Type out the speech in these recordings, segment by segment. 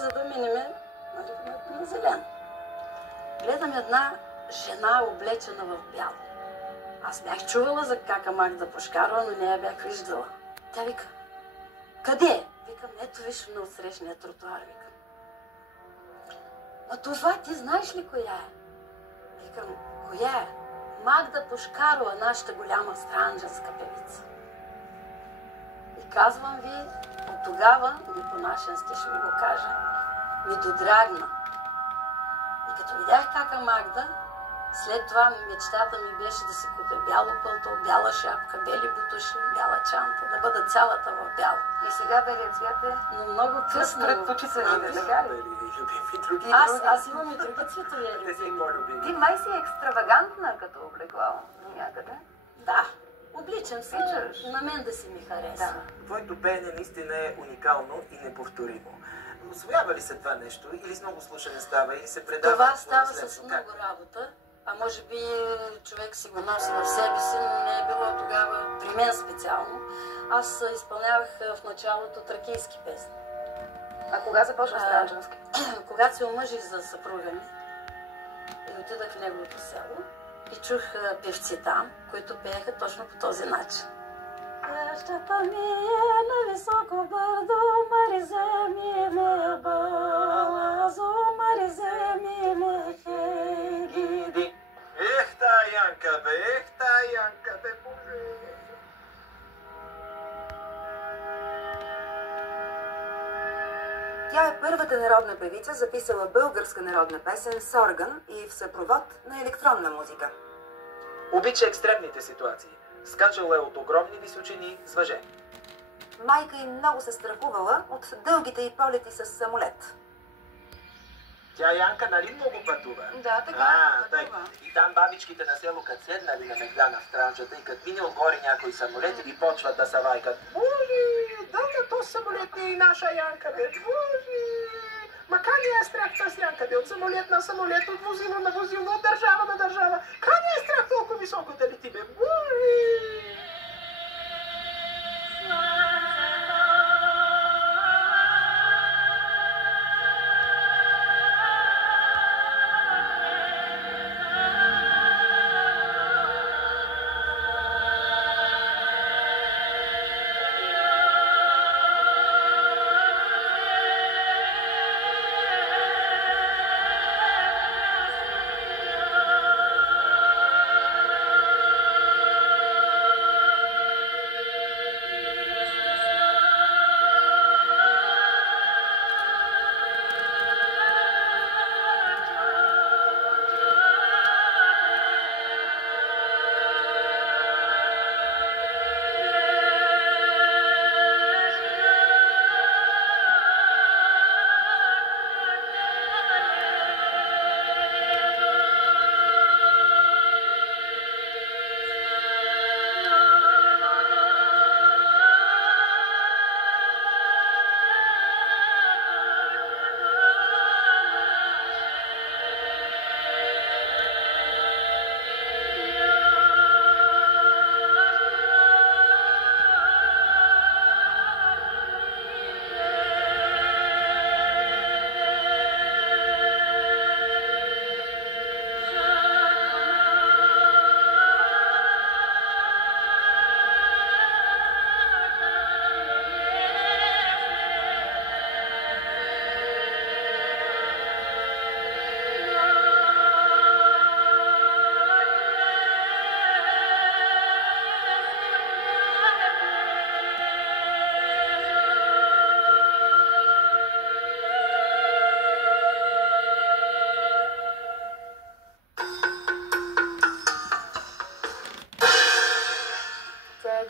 За да минем на зелено. Гледам една жена, облечена в бяло. Аз бях чувала за кака Магда Пушкарова, но не я бях виждала. Тя вика: къде? Викам: ето виж на отсрещния тротуар, викам. А това ти знаеш ли коя е? Викам: коя е? Магда Пушкарова, нашата голяма странджанска певица. И казвам ви, от тогава, и по-нашенски ще ви го кажа, ми додрагна. И като видях кака Магда, след това мечтата ми беше да си купя бяло пълто, бяла шапка, бели бутуши, бяла чанта, да бъда цялата в бяло. И сега белият цвят е... Но много късно. Предпочитане, така ли? Аз имам и други цветове. Ти май си екстравагантна като облекла някъде. Да, обличам се, на мен да си ми харесва. Да. Твоето пеене наистина е уникално и неповторимо. Усвоява ли се това нещо или с много слушане става и се предава? Това става с много работа, а може би човек си го носи в себе си, но не е било тогава при мен специално. Аз изпълнявах в началото тракийски песни. А кога започна странджански? Когато се омъжих за съпруга ми и отидах в неговото село и чух певци там, които пееха точно по този начин. Къщата ми е на високо бърдо, маризе ми ме балазо, маризе ми ме хегиди. Ех, та Янка бе, боже! Тя е първата народна певица, записала българска народна песен с орган и в съпровод на електронна музика. Обича екстремните ситуации. Скачала е от огромни височини с въже. Майка й много се страхувала от дългите й полети с самолет. Тя Янка нали много пътува? Да, така. И там бабичките на село, като седнали на мегдана в странджата и като мине отгоре някой самолет и почват да се вайкат: боже, да то самолет не е и наша Янка бе, боже! Ма ка ни е страх тази Янка бе, от самолет на самолет, от возило на возило, от държава на държава. Ка ни е страх толкова високо да лети бе, боже!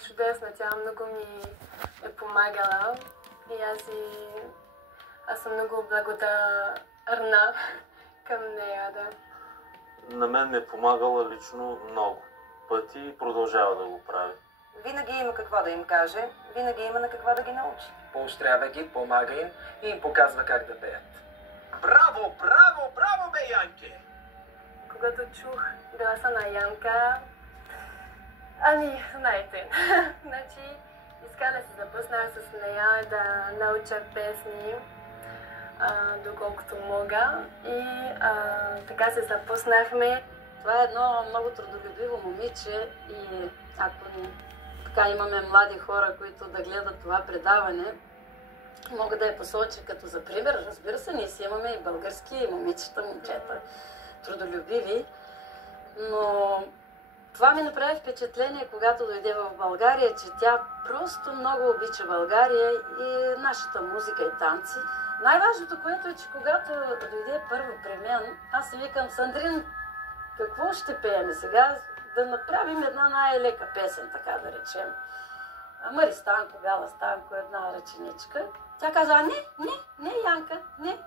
Чудесна, тя много ми е помагала и аз съм много благодарна към нея, да. На мен ми е помагала лично много пъти и продължава да го прави. Винаги има какво да им каже, винаги има на какво да ги научи. Поощрява ги, помага им и им показва как да пеят. Браво, браво, браво бе, Янке! Когато чух гласа на Янка, знаете, значи исках да се запозная с нея, да науча песни. доколкото мога. И така се запознахме. Това е едно много трудолюбиво момиче и ако така имаме млади хора, които да гледат това предаване, мога да я посоча като за пример. Разбира се, ние си имаме и български момичета, момчета, трудолюбиви, но това ми направи впечатление, когато дойде в България, че тя просто много обича България и нашата музика и танци. Най-важното, което е, че когато дойде първо при мен, аз си викам: Сандрин, какво ще пееме сега? Да направим една най-лека песен, така да речем. Мари Станко, Галя Станко, една ръченичка. Тя каза: не, Янка, не.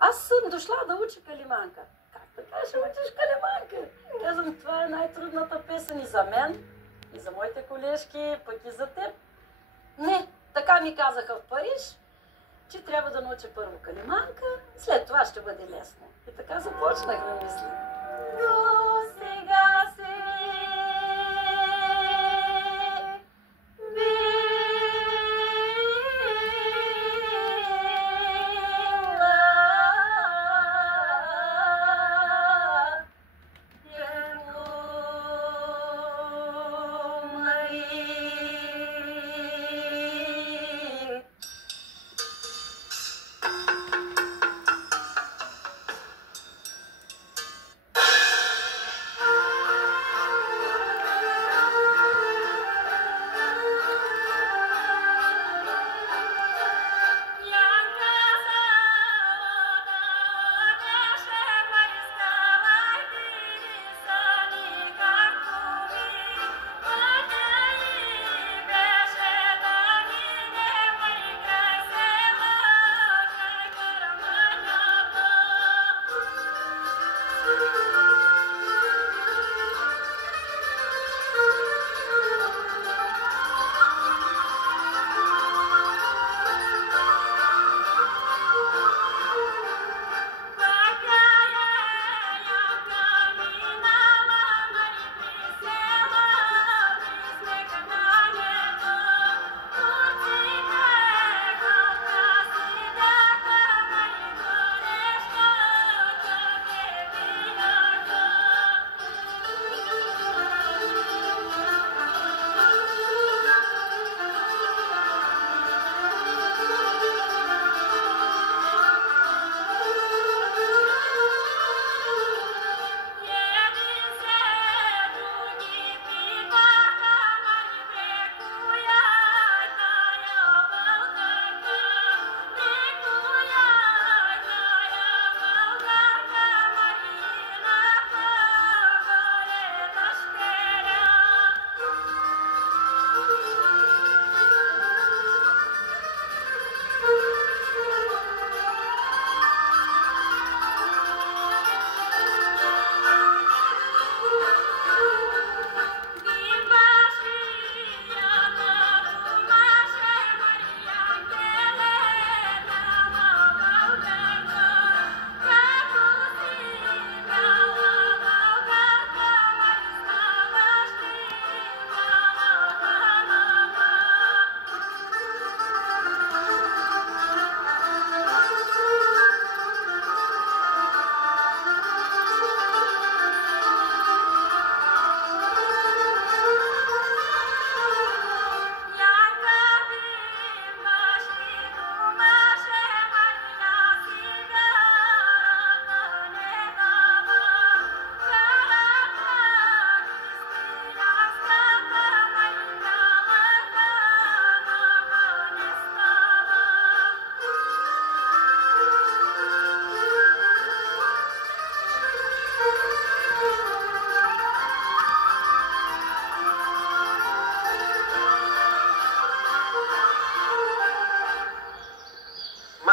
Аз съм дошла да уча калиманка. Как така ще учиш калиманка? Казвам: това е най-трудната песен и за мен, и за моите колежки, пък и за теб. Не, така ми казаха в Париж, че трябва да науча първо калиманка, след това ще бъде лесно. И така започнахме, мисля. До сега се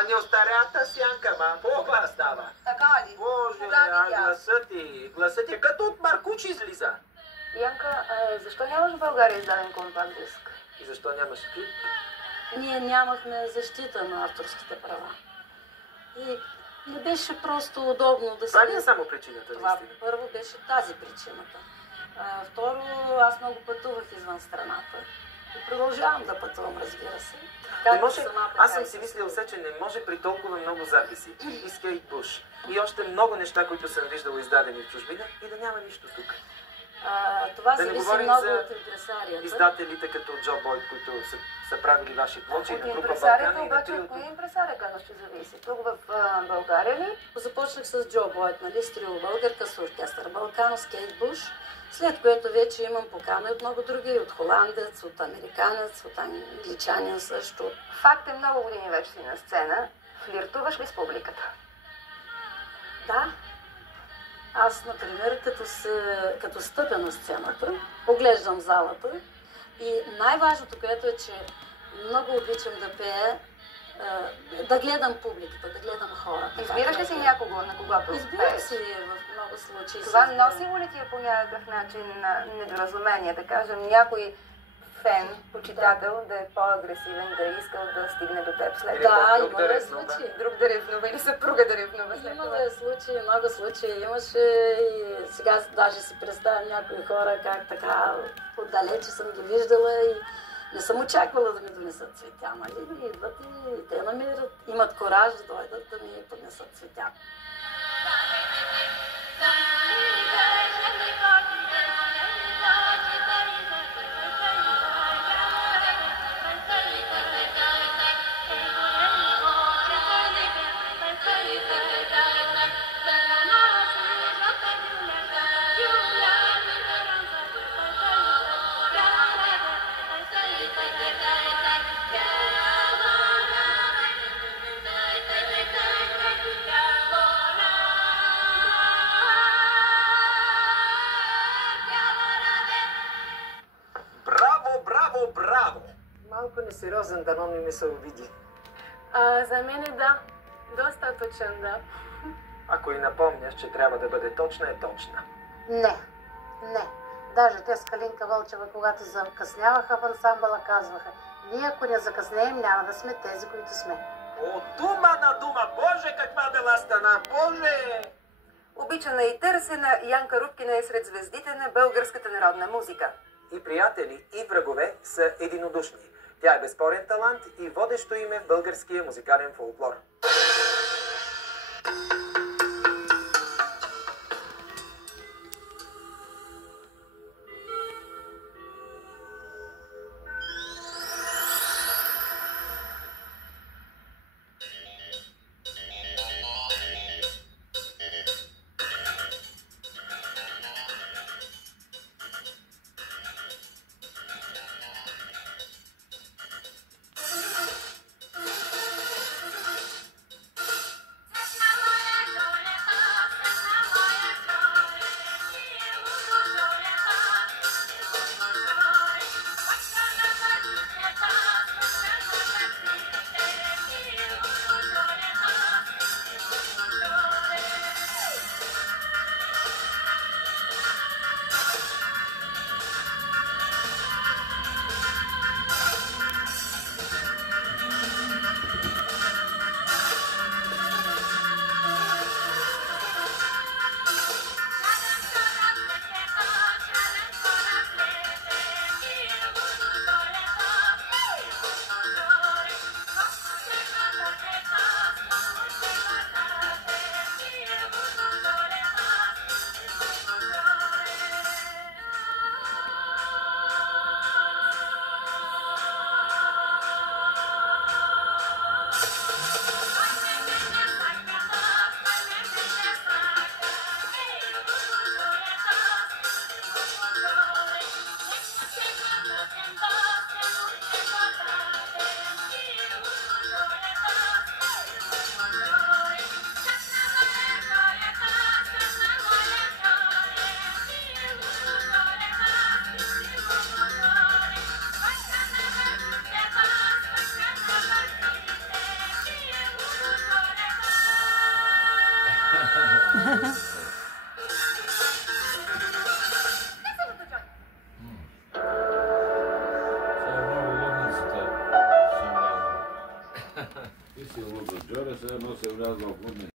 не остарята сянка, ма, по-гла става. Така ли? Боже, Кога видя? гласът ти, като от Маркуч излиза. Янка, защо нямаш в България издаден компакт диск? И защо нямаш клип? Ние нямахме защита на авторските права. И не беше просто удобно да се... Това не е само причината, Това наистина. първо беше тази причината. Второ, аз много пътувах извън страната. И продължавам да пътувам, разбира се. Не може, аз съм си мислил все, че не може при толкова много записи. И Скейтбуш. И още много неща, които съм виждал издадени в чужбина и да няма нищо тук. Това Да не зависи говорим много за от импресарията. издателите като Джо Бойд, които са правили ваши плочи От на група импресарията, Балкана и на обаче, от триото. коя импресария казваш, че зависи? Тук в България ли? Започнах с Джо Бойд, нали, с трио българка, с оркестър Балкано, Скейтбуш, след което вече имам покана от много други, от холандец, от американец, от англичанин също. Факт е, много години вече си на сцена. Флиртуваш ли с публиката? Да. Аз, например, като стъпя на сцената, поглеждам залата и най-важното, което е, че много обичам да пея, да гледам публиката, да гледам хора. Избираш ли си някого, на когото Избирам пееш? си в много случаи. Това носи ли ти по някакъв начин недоразумение? Да кажем, някой фен, почитател, да е по-агресивен, да е искал да стигне до теб след това? Да, друг има да да ревнува. случаи. Друг да ревнува или съпруга да ревнува след Има това? да случаи, много случаи имаше и сега даже си представям някои хора как така отдалече съм ги виждала и не съм очаквала да ми донесат цветя, нали? Идват и те намират, имат кораж да дойдат да ми поднесат цветя. Браво, браво, браво! Малко несериозен, дано не се обиди. За мен да. Доста точен, да. Ако и напомняш, че трябва да бъде точна, е точна. Не, не. Даже те с Калинка Вълчева, когато закъсняваха в ансамбъла, казваха: ние ако не закъснеем, няма да сме тези, които сме. От дума на дума! Боже, каква била стана! Боже! Обичана и търсена, Янка Рупкина е сред звездите на българската народна музика. И приятели, и врагове са единодушни. Тя е безспорен талант и водещо име в българския музикален фолклор. Ти си лудо, Джоре, се едно се влязла в лудни.